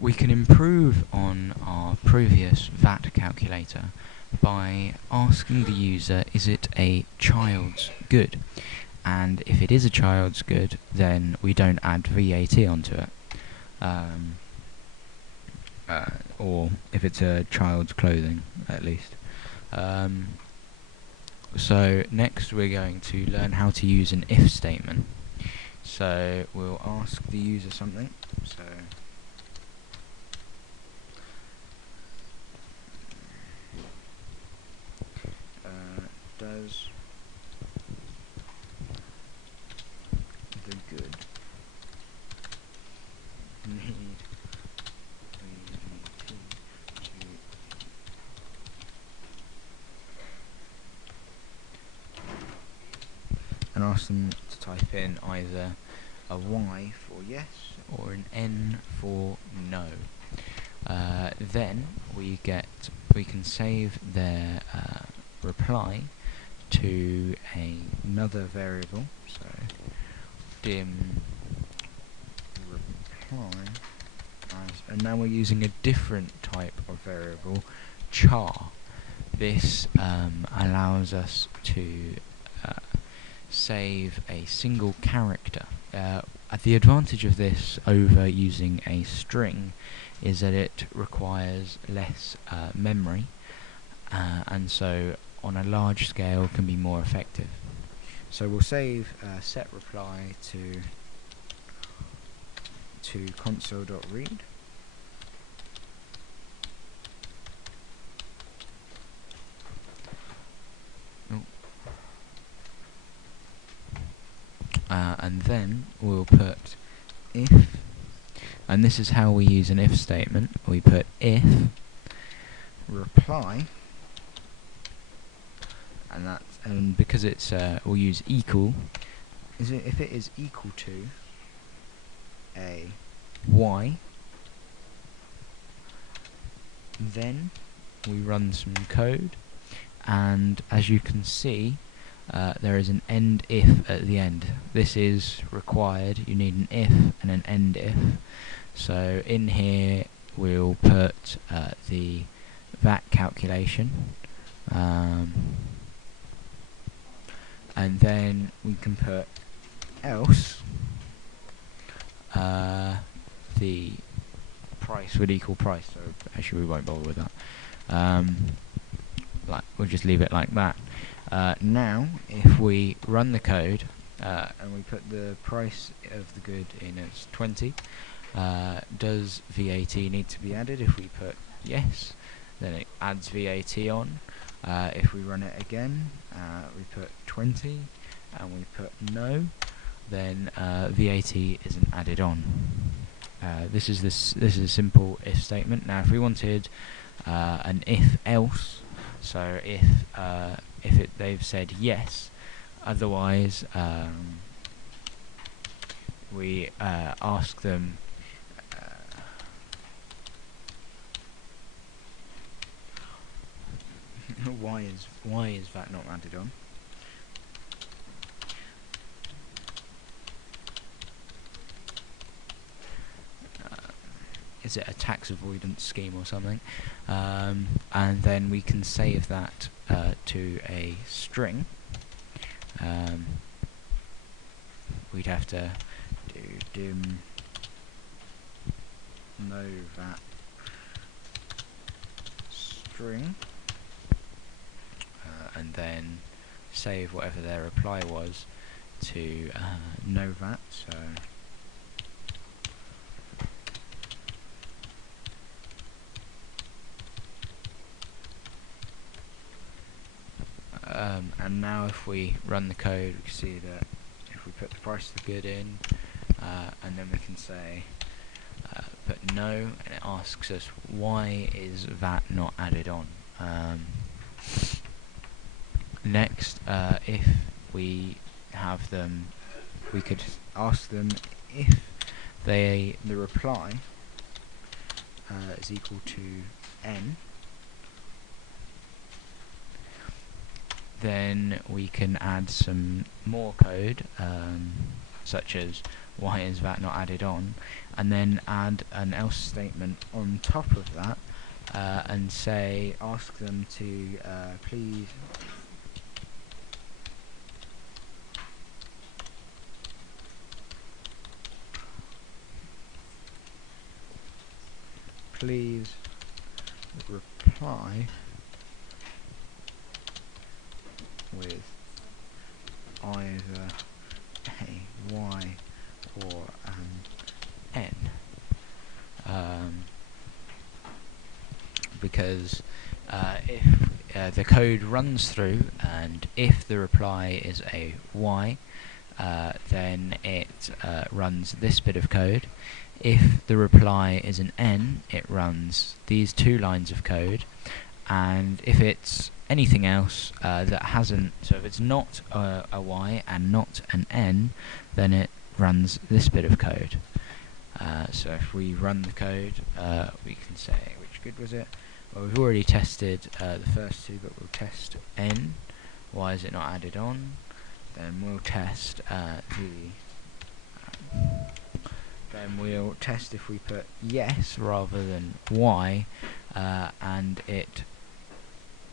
We can improve on our previous VAT calculator by asking the user, is it a child's good? And if it is a child's good, then we don't add VAT onto it. Or if it's a child's clothing, at least. So next we're going to learn how to use an if statement. So we'll ask the user something. So does the good need VAT to and ask them to type in either a Y for yes or an N for no. Then we can save their reply to another variable. So dim reply, and now we're using a different type of variable, char. This allows us to save a single character. The advantage of this over using a string is that it requires less memory, and so on a large scale can be more effective. So we'll save set reply to console.read. And then we'll put if, and this is how we use an if statement. We put if reply, and because it's we'll use equal. If it is equal to a y, then we run some code, and as you can see, there is an end if at the end. This is required. You need an if and an end if. So in here we'll put the VAT calculation, and then we can put else the price would equal price. So actually we won't bother with that. We'll just leave it like that. Now, if we run the code and we put the price of the good in as 20, does VAT need to be added? If we put yes, then it adds VAT on. If we run it again, we put 20 and we put no, then VAT isn't added on. This is a simple if statement. Now, if we wanted an if else, so if they've said yes, otherwise we ask them why is that not added on? Is it a tax avoidance scheme or something? And then we can save that to a string. We'd have to do dim no VAT string, and then save whatever their reply was to no VAT. So and now if we run the code, we can see that if we put the price of the good in, and then we can say put no, and it asks us why is VAT not added on. Next, if we have them, we could ask them if the reply is equal to n, then we can add some more code. such as why is that not added on, and then add an else statement on top of that, and say, ask them to please reply with either a y or an n, because if the code runs through, and if the reply is a y, then it runs this bit of code. If the reply is an n, it runs these 2 lines of code, and if it's anything else that hasn't, so if it's not a y and not an n, then it runs this bit of code. So if we run the code, we can say, which good was it? Well, we've already tested the first 2, but we'll test n. Why is it not added on? Then we'll test then we'll test if we put yes rather than y, and it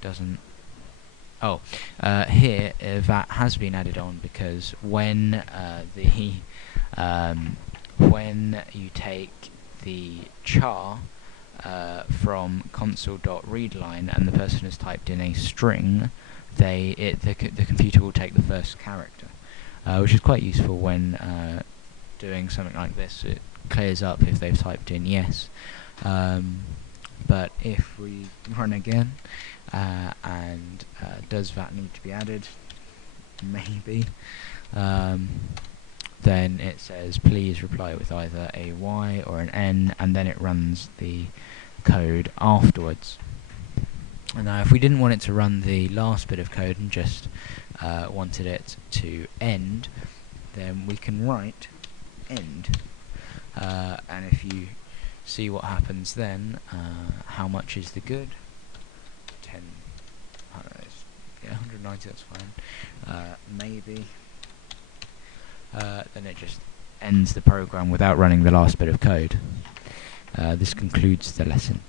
doesn't. Oh, here that has been added on, because when when you take the char from console.readline and the person has typed in a string, the computer will take the first character, which is quite useful when doing something like this. It clears up if they've typed in yes. But if we run again, and does that need to be added? Maybe. Then it says please reply with either a y or an n, and then it runs the code afterwards. And now if we didn't want it to run the last bit of code and just wanted it to end, then we can write end, and if you see what happens then, how much is the good? 10, I don't know, yeah, 190, that's fine. Maybe then it just ends the program without running the last bit of code. This concludes the lesson.